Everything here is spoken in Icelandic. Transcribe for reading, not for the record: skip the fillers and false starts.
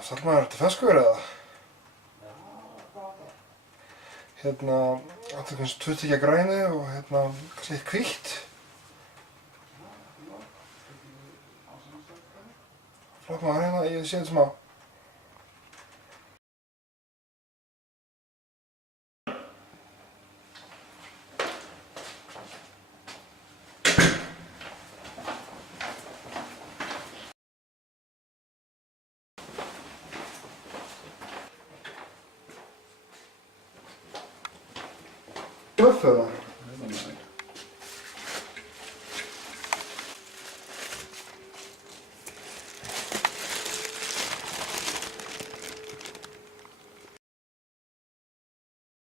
Þarf maður þetta feskur eða? Þetta er kannski 2 stykki af grænu og kannski eitt hvítt. Flott maður ég sé þetta smá. Löffuna.